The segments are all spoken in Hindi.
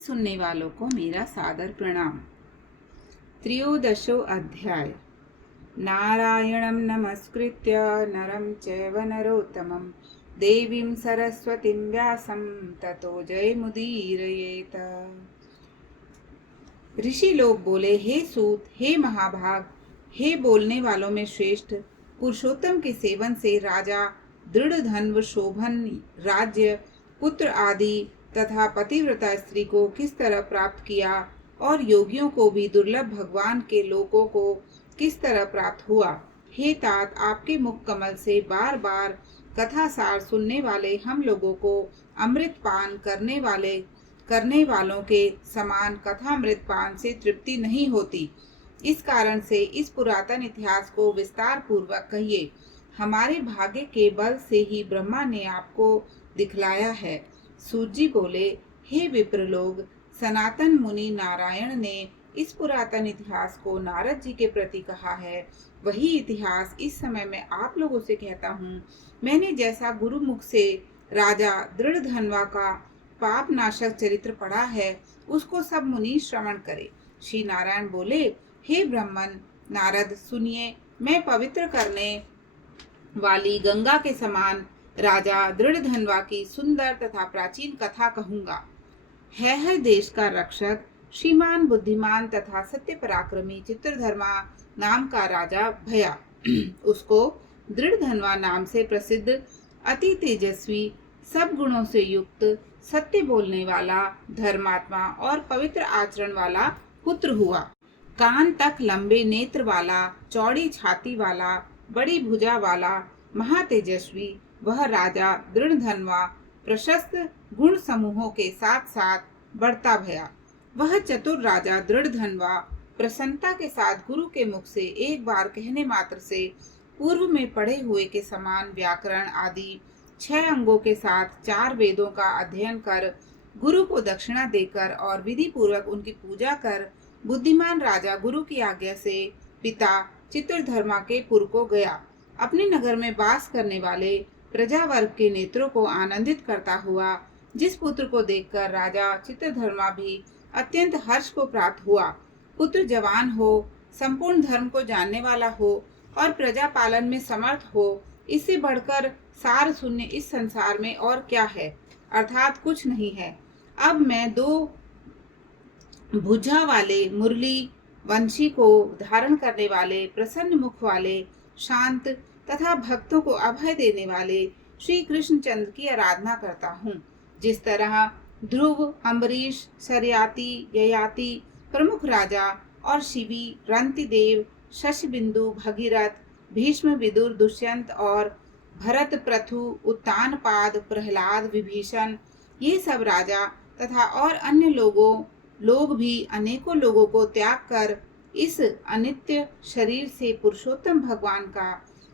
सुनने वालों को मेरा सादर प्रणाम। त्रयोदशो अध्याय। नारायणं नमस्कृत्य नरं चैव नरोत्तमं देवीं सरस्वतीं व्यासं ततो जयमुदीरयेत। ऋषि लोग बोले, हे सूत, हे महाभाग, हे बोलने वालों में श्रेष्ठ, पुरुषोत्तम के सेवन से राजा दृढ़ धन, शोभन, राज्य, पुत्र आदि तथा पतिव्रता स्त्री को किस तरह प्राप्त किया और योगियों को भी दुर्लभ भगवान के लोकों को किस तरह प्राप्त हुआ। हे तात, आपके मुख कमल से बार बार कथा सार सुनने वाले हम लोगों को अमृत पान करने वालों के समान कथामृत पान से तृप्ति नहीं होती। इस कारण से इस पुरातन इतिहास को विस्तार पूर्वक कहिए। हमारे भाग्य के बल से ही ब्रह्मा ने आपको दिखलाया है। सूत जी बोले, हे विप्र लोग, सनातन मुनि नारायण ने इस पुरातन इतिहास को नारद जी के प्रति कहा है। वही इतिहास इस समय मैं आप लोगों से कहता हूँ। मैंने जैसा गुरु मुख से राजा दृढ़धन्वा का पाप नाशक चरित्र पढ़ा है, उसको सब मुनि श्रवण करे। श्री नारायण बोले, हे ब्राह्मण नारद, सुनिए, मैं पवित्र करने वाली गंगा के समान राजा दृढ़धन्वा की सुंदर तथा प्राचीन कथा कहूंगा। है देश का रक्षक, श्रीमान, बुद्धिमान तथा सत्य पराक्रमी चित्रधर्मा नाम का राजा भया। उसको दृढ़धन्वा नाम से प्रसिद्ध, अति तेजस्वी, सब गुणों से युक्त, सत्य बोलने वाला, धर्मात्मा और पवित्र आचरण वाला पुत्र हुआ। कान तक लंबे नेत्र वाला, चौड़ी छाती वाला, बड़ी भुजा वाला, महातेजस्वी वह राजा दृढ़धन्वा प्रशस्त गुण समूहों के साथ साथ बढ़ता भया। वह चतुर राजा दृढ़धन्वा प्रसन्नता के साथ गुरु के मुख से एक बार कहने मात्र से पूर्व में पढ़े हुए के समान व्याकरण आदि 6 अंगों के साथ 4 वेदों का अध्ययन कर, गुरु को दक्षिणा देकर और विधि पूर्वक उनकी पूजा कर, बुद्धिमान राजा गुरु की आज्ञा से पिता चित्रधर्मा के पुर को गया। अपने नगर में वास करने वाले प्रजा वर्ग के नेत्रों को आनंदित करता हुआ जिस पुत्र को देखकर राजा चित्रधर्मा भी अत्यंत हर्ष को प्राप्त हुआ। पुत्र जवान हो, संपूर्ण धर्म को जानने वाला हो और प्रजा पालन में समर्थ हो, इससे बढ़कर सार शून्य इस संसार में और क्या है, अर्थात कुछ नहीं है। अब मैं 2 भुजा वाले मुरली वंशी को धारण करने वाले, प्रसन्न मुख वाले, शांत तथा भक्तों को अभय देने वाले श्री कृष्ण चंद्र की आराधना करता हूँ। जिस तरह ध्रुव, अम्बरीश, सरयाति, ययाति प्रमुख राजा और शिवी, रंतिदेव, शशबिंदु, भगीरथ, भीष्म, विदुर, दुष्यंत और भरत, पृथु, उत्तानपाद, प्रहलाद, विभीषण, ये सब राजा तथा और अन्य लोग भी अनेकों लोगों को त्याग कर इस अनित्य शरीर से पुरुषोत्तम भगवान का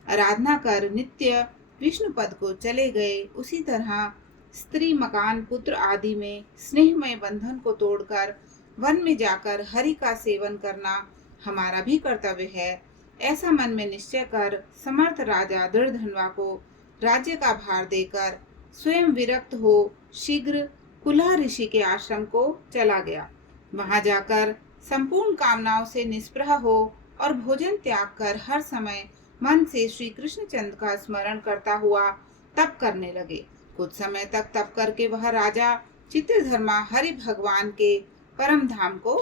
आराधना कर नित्य विष्णु पद को चले गए। उसी तरह स्त्री, मकान, पुत्र आदि में स्नेहमय बंधन को तोड़कर वन में जाकर हरि का सेवन करना हमारा भी कर्तव्य है। ऐसा मन में निश्चय कर समर्थ राजा दृढ़धन्वा को राज्य का भार देकर स्वयं विरक्त हो शीघ्र कुल्हा ऋषि के आश्रम को चला गया। वहां जाकर संपूर्ण कामनाओं से निष्प्रह हो और भोजन त्याग कर हर समय मन से श्री कृष्ण चंद्र का स्मरण करता हुआ तप करने लगे। कुछ समय तक तप करके वह राजा चित्रधर्मा हरि भगवान के परम धाम को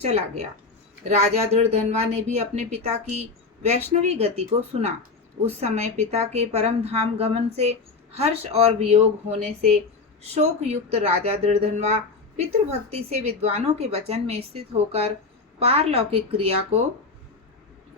चला गया। राजा दृढ़धन्वा ने भी अपने पिता की वैष्णवी गति को सुना। उस समय पिता के परम धाम गमन से हर्ष और वियोग होने से शोक युक्त राजा दृढ़धन्वा पितृभक्ति से विद्वानों के वचन में स्थित होकर पारलौकिक क्रिया को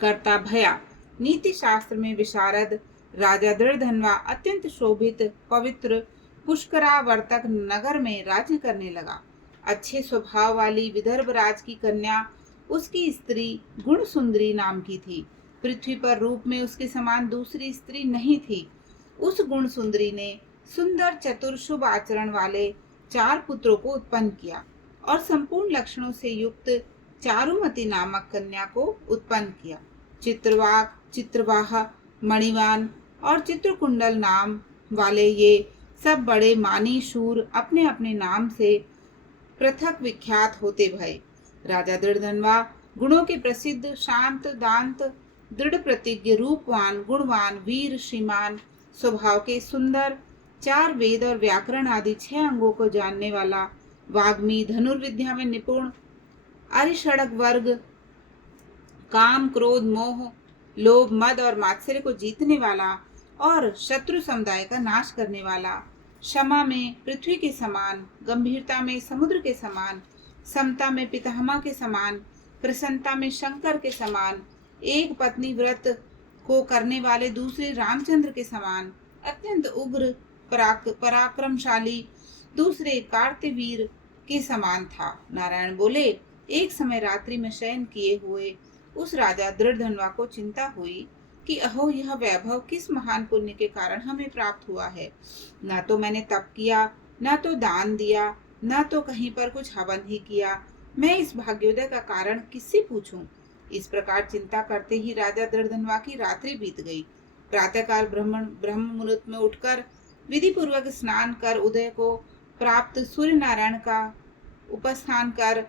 करता भया। नीति शास्त्र में विशारद राजा दृढ़धन्वा अत्यंत शोभित, पवित्र, पुष्करावर्तक नगर में राज्य करने लगा। अच्छे स्वभाव वाली विदर्भ राज की कन्या उसकी स्त्री गुण सुंदरी नाम की थी। पृथ्वी पर रूप में उसके समान दूसरी स्त्री नहीं थी। उस गुण सुंदरी ने सुंदर, चतुर, शुभ आचरण वाले 4 पुत्रों को उत्पन्न किया और संपूर्ण लक्षणों से युक्त चारुमती नामक कन्या को उत्पन्न किया। चित्रवाक, चित्रवाह, मणिवान और चित्रकुंडल नाम वाले ये सब बड़े मानी शूर अपने अपने नाम से पृथक विख्यात होते भय। राजा दृढ़धनवा गुणों के प्रसिद्ध, शांत, दांत, दृढ़ प्रतिज्ञ, रूपवान, गुणवान, वीर, श्रीमान, स्वभाव के सुंदर, 4 वेद और व्याकरण आदि 6 अंगों को जानने वाला, वाग्मी, धनुर्विद्या में निपुण, अरिषड़क वर्ग, काम, क्रोध, मोह, लोभ, मद और मात्सर्य को जीतने वाला और शत्रु समुदाय का नाश करने वाला, क्षमा में पृथ्वी के समान, गंभीरता में समुद्र के समान, समता में पितामह के समान, प्रसन्नता में शंकर के समान, एक पत्नी व्रत को करने वाले दूसरे रामचंद्र के समान, अत्यंत उग्र पराक्रमशाली दूसरे कार्तिवीर के समान था। नारायण बोले, एक समय रात्रि में शयन किए हुए उस राजा दृढ़धनवा को चिंता हुई कि अहो, यह वैभव किस महान पुण्य के कारण हमें प्राप्त हुआ है। न तो मैंने तप किया, न तो दान दिया, न तो कहीं पर कुछ हवन ही किया। मैं इस भाग्योदय का कारण किससे पूछूं? इस प्रकार चिंता करते ही राजा दृढ़धनवा की रात्रि बीत गई। प्रातःकाल ब्रह्म मुहूर्त में उठकर विधि पूर्वक स्नान कर उदय को प्राप्त सूर्य नारायण का उपस्थान कर,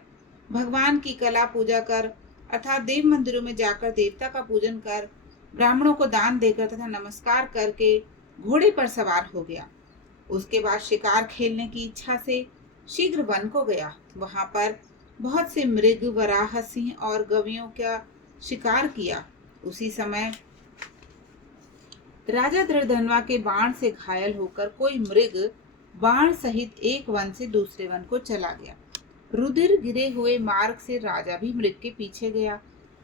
भगवान की कला पूजा कर अर्थात देव मंदिरों में जाकर देवता का पूजन कर, ब्राह्मणों को दान देकर तथा नमस्कार करके घोड़े पर सवार हो गया। उसके बाद शिकार खेलने की इच्छा से शीघ्र वन को गया। वहां पर बहुत से मृग, वराह, सिंह और गवियों का शिकार किया। उसी समय राजा दृढ़धनवा के बाण से घायल होकर कोई मृग बाण सहित एक वन से दूसरे वन को चला गया। रुधिर गिरे हुए मार्ग से राजा भी मृग के पीछे गया,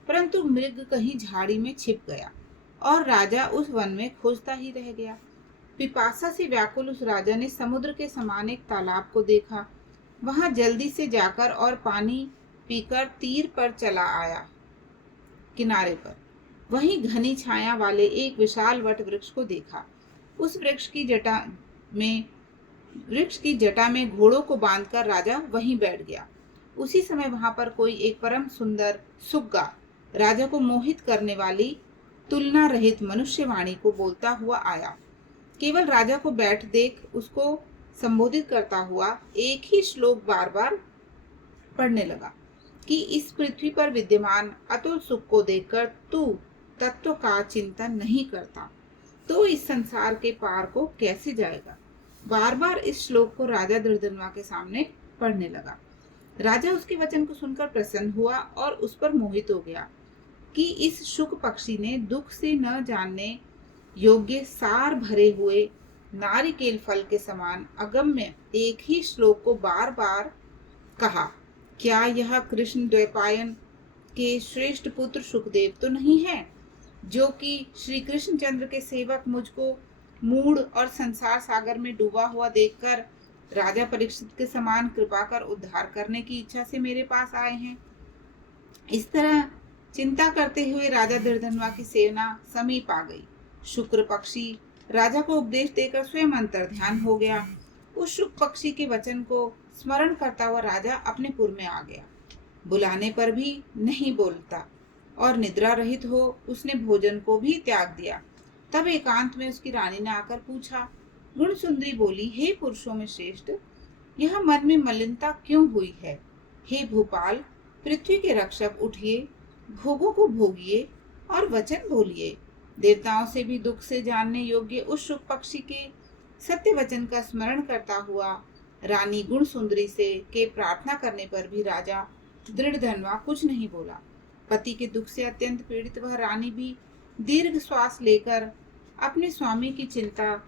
परंतु मृग कहीं झाड़ी में छिप गया और राजा उस वन में खोजता ही रह गया। पिपासा से व्याकुल उस राजा ने समुद्र के समान एक तालाब को देखा। वहां जल्दी से जाकर और पानी पीकर तीर पर चला आया। किनारे पर वहीं घनी छाया वाले एक विशाल वट वृक्ष को देखा। उस वृक्ष की जटा में घोड़ों को बांधकर राजा वहीं बैठ गया। उसी समय वहां पर कोई एक परम सुंदर सुग्गा राजा को मोहित करने वाली तुलना रहित मनुष्यवाणी को बोलता हुआ आया। केवल राजा को बैठ देख उसको संबोधित करता हुआ एक ही श्लोक बार बार पढ़ने लगा कि इस पृथ्वी पर विद्यमान अतुल सुख को देखकर तू तत्व का चिंतन नहीं करता तो इस संसार के पार को कैसे जाएगा। बार बार इस श्लोक को राजा दृढ़धनवा के सामने पढ़ने लगा। राजा उसके वचन को सुनकर प्रसन्न हुआ और उस पर मोहित हो गया कि इस शुक पक्षी ने दुख से न जानने योग्य सार भरे हुए नारिकेल फल के समान अगम्य एक ही श्लोक को बार बार कहा। क्या यह कृष्ण द्वैपायन के श्रेष्ठ पुत्र सुखदेव तो नहीं है, जो कि श्री कृष्णचंद्र के सेवक मुझको मूढ़ और संसार सागर में डूबा हुआ देखकर राजा परीक्षित के समान कृपा कर उद्धार करने की इच्छा से मेरे पास आए हैं। इस तरह चिंता करते हुए राजा दृढ़धनवा की सेना समीप आ गई। शुक्र पक्षी राजा को उपदेश देकर स्वयं अंतर ध्यान हो गया। उस शुक पक्षी के वचन को स्मरण करता हुआ राजा अपने पुर में आ गया। बुलाने पर भी नहीं बोलता और निद्रा रहित हो उसने भोजन को भी त्याग दिया। तब एकांत में उसकी रानी ने आकर पूछा। गुण सुंदरी बोली, हे पुरुषों में श्रेष्ठ, यह मन में मलिनता क्यों हुई है? हे भूपाल, पृथ्वी के रक्षक, उठिए, भोगों को भोगिए और वचन बोलिए। देवताओं से भी दुख से जानने योग्य उस शुक पक्षी के सत्य वचन का स्मरण करता हुआ रानी गुण सुंदरी से के प्रार्थना करने पर भी राजा दृढ़धनवा कुछ नहीं बोला। पति के दुख से अत्यंत पीड़ित वह रानी भी दीर्घ श्वास लेकर अपने स्वामी की चिंता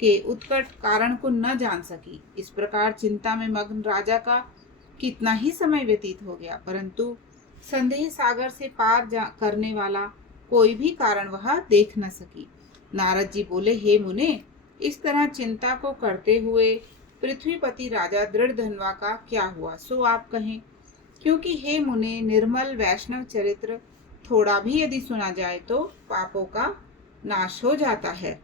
के उत्कट कारण को न जान सकी। इस प्रकार चिंता में मग्न राजा का कितना ही समय व्यतीत हो गया, परंतु संदेह सागर से पार करने वाला कोई भी कारण वह देख न सकी। नारद जी बोले, हे मुने, इस तरह चिंता को करते हुए पृथ्वीपति राजा दृढ़धनवा का क्या हुआ सो आप कहें, क्योंकि हे मुने, निर्मल वैष्णव चरित्र थोड़ा भी यदि सुना जाए तो पापों का नाश हो जाता है।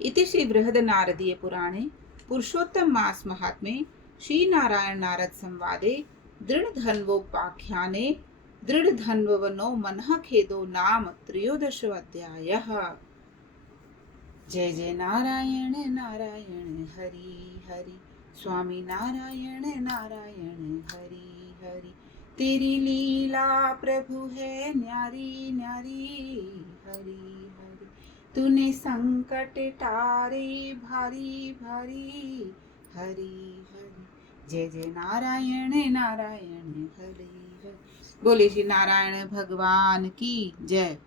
इति श्री बृहद नारदीय पुराणे पुरुषोत्तम मास महात्म्ये श्री नारायण नारद संवादे दृढ़धन्वोपाख्याने दृढ़धन्वनो मनः खेदो नाम त्रयोदशोऽध्यायः। जय जय नारायण नारायण हरि हरि। स्वामी नारायण नारायण हरि हरि। तेरी लीला प्रभु है न्यारी न्यारी, हरि हरि। तूने संकट टारे भारी भारी, हरि हरि। जय जय नारायण नारायण हरि हरि। बोले श्री नारायण भगवान की जय।